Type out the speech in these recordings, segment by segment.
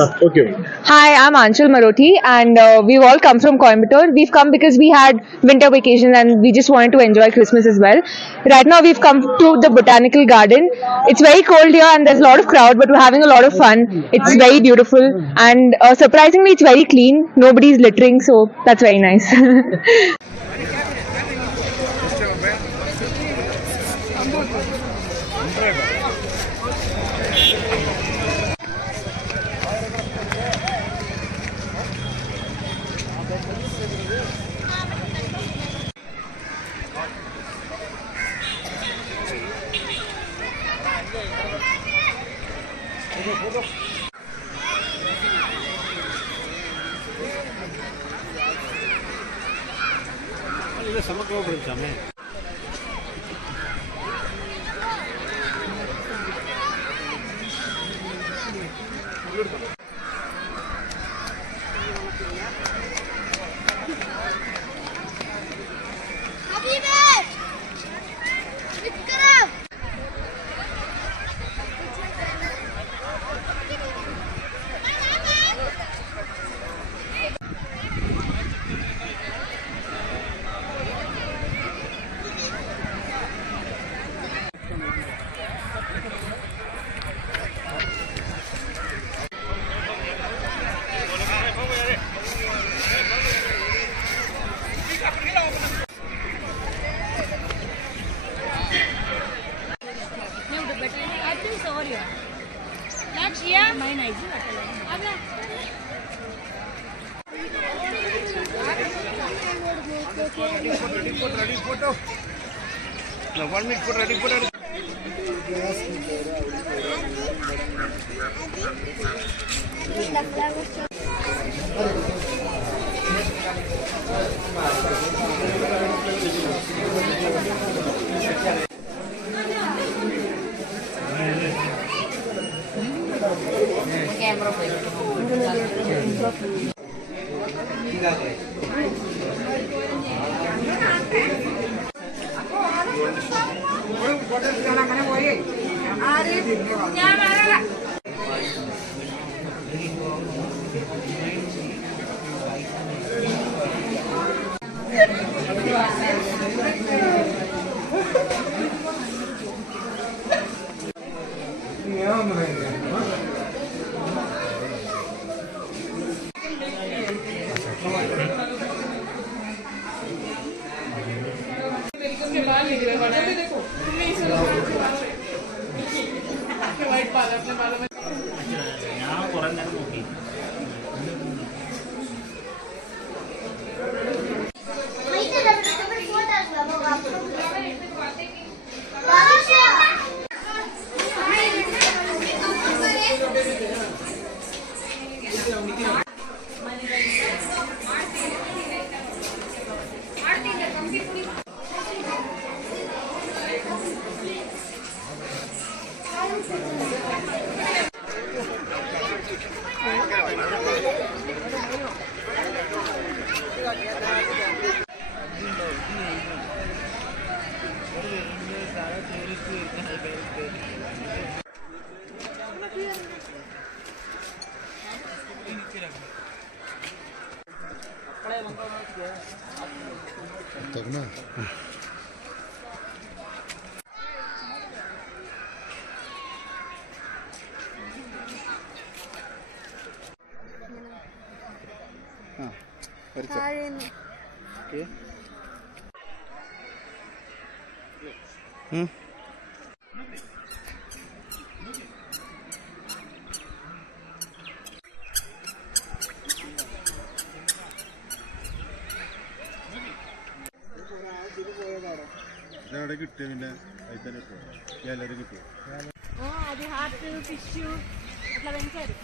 Okay. Hi, I'm Anshul Marothi, and we've all come from Coimbatore. We've come because we had winter vacation and we just wanted to enjoy Christmas as well. Right now, we've come to the Botanical Garden. It's very cold here and there's a lot of crowd, but we're having a lot of fun. It's very beautiful and surprisingly, it's very clean. Nobody's littering, so that's very nice. Ready photo. No, 1 minute photo. Ready photo. Okay. అది heart fish అట్లా పెంచారు.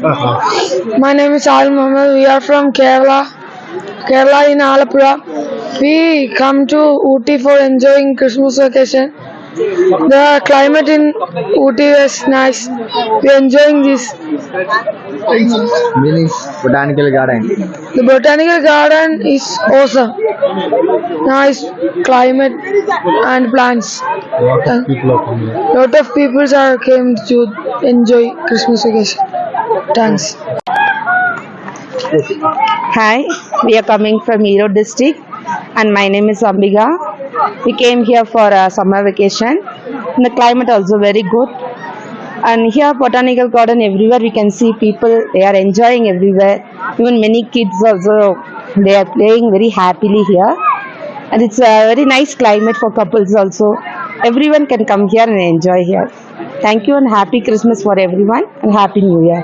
My name is Al Mohammed. We are from Kerala in Alapura. We come to Ooty for enjoying Christmas vacation. The climate in Ooty is nice. We are enjoying this. Meaning botanical garden. The botanical garden is awesome. Nice climate and plants. Lot of people are came to enjoy Christmas vacation. Thanks. Hi, we are coming from Erode district and my name is Ambiga. We came here for a summer vacation. And the climate also very good. And here botanical garden everywhere we can see people, they are enjoying everywhere. Even many kids also, they are playing very happily here. And it's a very nice climate for couples also. Everyone can come here and enjoy here. Thank you and happy Christmas for everyone and happy New Year.